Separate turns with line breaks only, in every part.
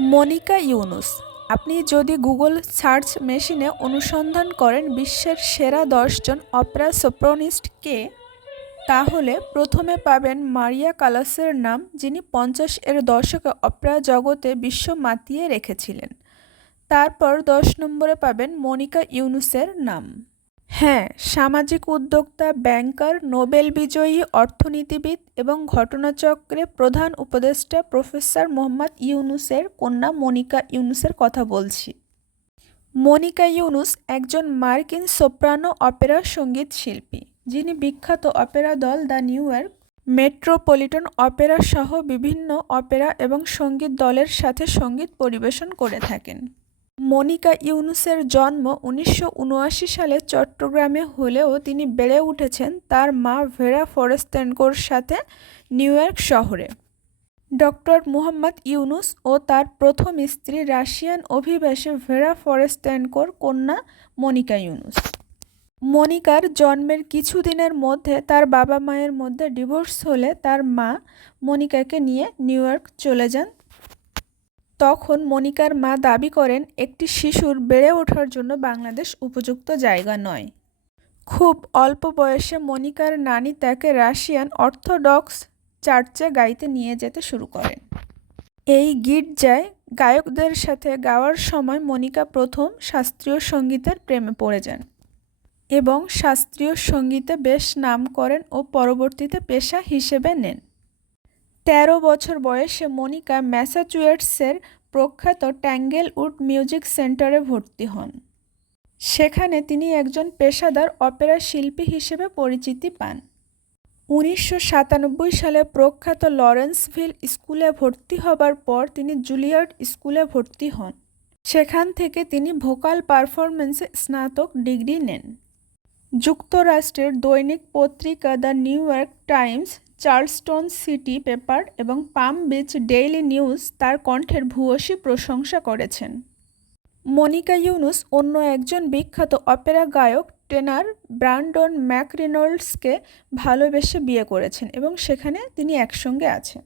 মনিকা ইউনুস, আপনি যদি Google search মেশিনে অনুসন্ধান করেন বিশ্বের সেরা দশজন অপেরা সোপ্রনিস্ট কে, তাহলে প্রথমে পাবেন মারিয়া কালাসের নাম, যিনি পঞ্চাশ এর দশকে অপেরা জগতে বিশ্ব মাতিয়ে রেখেছিলেন। তারপর দশ নম্বরে পাবেন মনিকা ইউনুসের নাম। হ্যাঁ সামাজিক উদ্যোক্তা, ব্যাংকার, নোবেল বিজয়ী, অর্থনীতিবিদ এবং ঘটনাচক্রে প্রধান উপদেষ্টা প্রফেসর মোহাম্মদ ইউনুসের কন্যা মনিকা ইউনুসের কথা বলছি। মনিকা ইউনুস একজন মার্কিন সোপ্রানো অপেরা সংগীত শিল্পী, যিনি বিখ্যাত অপেরা দল the New York, Metropolitan opera সহ বিভিন্ন অপেরা এবং সংগীত দলের সাথে সংগীত পরিবেশন করে থাকেন। মনিকা ইউনুসের জন্ম উনিশশো উনআশি সালে চট্টগ্রামে হলেও তিনি বেড়ে উঠেছেন তার মা ভেরা ফরেস্তেনকোর সাথে নিউ ইয়র্ক শহরে। ডক্টর মুহাম্মদ ইউনুস ও তার প্রথম স্ত্রী রাশিয়ান অভিবাসী ভেরা ফরেস্তেনকোর কন্যা মনিকা ইউনুস। মনিকার জন্মের কিছুদিনের মধ্যে তার বাবা মায়ের মধ্যে ডিভোর্স হলে তার মা মনিকাকে নিয়ে নিউ ইয়র্ক চলে যান তখন মনিকার মা দাবি করেন, একটি শিশুর বেড়ে ওঠার জন্য বাংলাদেশ উপযুক্ত জায়গা নয়। খুব অল্প বয়সে মনিকার নানি তাকে রাশিয়ান অর্থোডক্স চার্চে গাইতে নিয়ে যেতে শুরু করেন। এই গির্জায় গায়কদের সাথে গাওয়ার সময় মনিকা প্রথম শাস্ত্রীয় সঙ্গীতের প্রেমে পড়ে যান এবং শাস্ত্রীয় সঙ্গীতে বেশ নাম করেন ও পরবর্তীতে পেশা হিসেবে নেন। তেরো বছর বয়সে মনিকা ম্যাসাচুয়েটসের প্রখ্যাত ট্যাঙ্গেলউড মিউজিক সেন্টারে ভর্তি হন। সেখানে তিনি একজন পেশাদার অপেরা শিল্পী হিসেবে পরিচিতি পান। উনিশশো সাতানব্বই সালে প্রখ্যাত লরেন্সভিল স্কুলে ভর্তি হবার পর তিনি জুলিয়ার্ড স্কুলে ভর্তি হন। সেখান থেকে তিনি ভোকাল পারফরমেন্সে স্নাতক ডিগ্রি নেন। যুক্তরাষ্ট্রের দৈনিক পত্রিকা the New York Times Charleston City Paper এবং পাম বিচ ডেইলি নিউজ তার কণ্ঠের ভূয়সী প্রশংসা করেছেন। মনিকা ইউনুস অন্য একজন বিখ্যাত অপেরা গায়ক, টেনার ব্রান্ডন ম্যাকরিনোল্ডসকে ভালোবেসে বিয়ে করেছেন এবং সেখানে তিনি একসঙ্গে আছেন।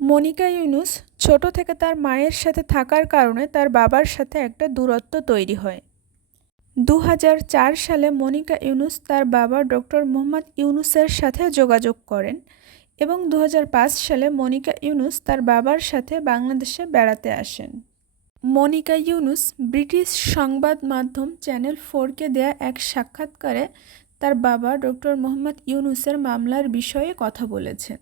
মনিকা ইউনুস ছোট থেকে তার মায়ের সাথে থাকার কারণে তার বাবার সাথে একটা দূরত্ব তৈরি হয়। দু হাজার চার সালে মনিকা ইউনুস তার বাবা ডক্টর মোহাম্মদ ইউনুসের সাথে যোগাযোগ করেন এবং দু হাজার পাঁচ সালে মনিকা ইউনুস তার বাবার সাথে বাংলাদেশে বেড়াতে আসেন। মনিকা ইউনুস ব্রিটিশ সংবাদ মাধ্যম চ্যানেল ফোরকে দেয়া এক সাক্ষাৎকারে তার বাবা ডক্টর মোহাম্মদ ইউনুসের মামলার বিষয়ে কথা বলেছেন।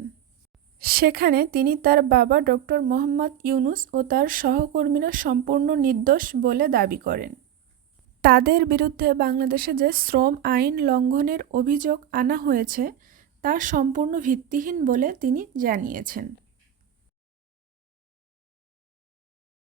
সেখানে তিনি তার বাবা ডক্টর মোহাম্মদ ইউনুস ও তার সহকর্মীরা সম্পূর্ণ নির্দোষ বলে দাবি করেন। তাদের বিরুদ্ধে বাংলাদেশে যে শ্রম আইন লঙ্ঘনের অভিযোগ আনা হয়েছে, তা সম্পূর্ণ ভিত্তিহীন বলে তিনি জানিয়েছেন।